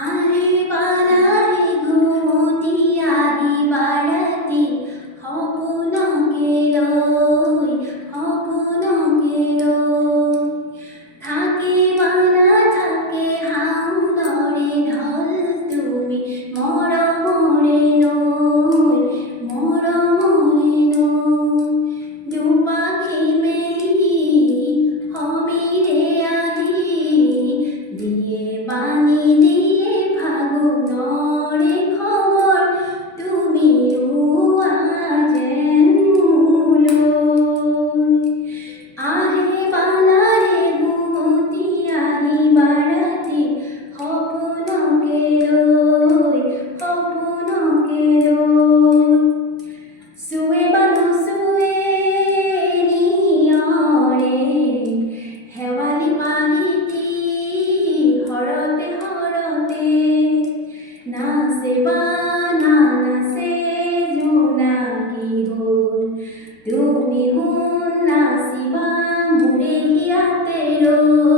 আরে বালারে ঘুমতি আহি বাড়াতি হপনকে লই হপনকে লই থাকে বানা থাকে হাউলরে ঢল তুমি মরমরে নই মরমরে নই দুপাখি মেলি হমিরে আহি দিয়ে বাণী দিয়ে ফাগুনরে খবর তুমি যেন মূলই আহে বানারে ঘুমতি আহি বাড়াতি হপনকে লই হপনকে লই শুয়ে বানো শুয়ে নিয়রে হেৱালি পালিতি হৰতে হৰতে নাচে বানা নাচে জোনাকী হ'ল তুমি শুন নাচিবা মোৰে হিয়াতে ৰৈ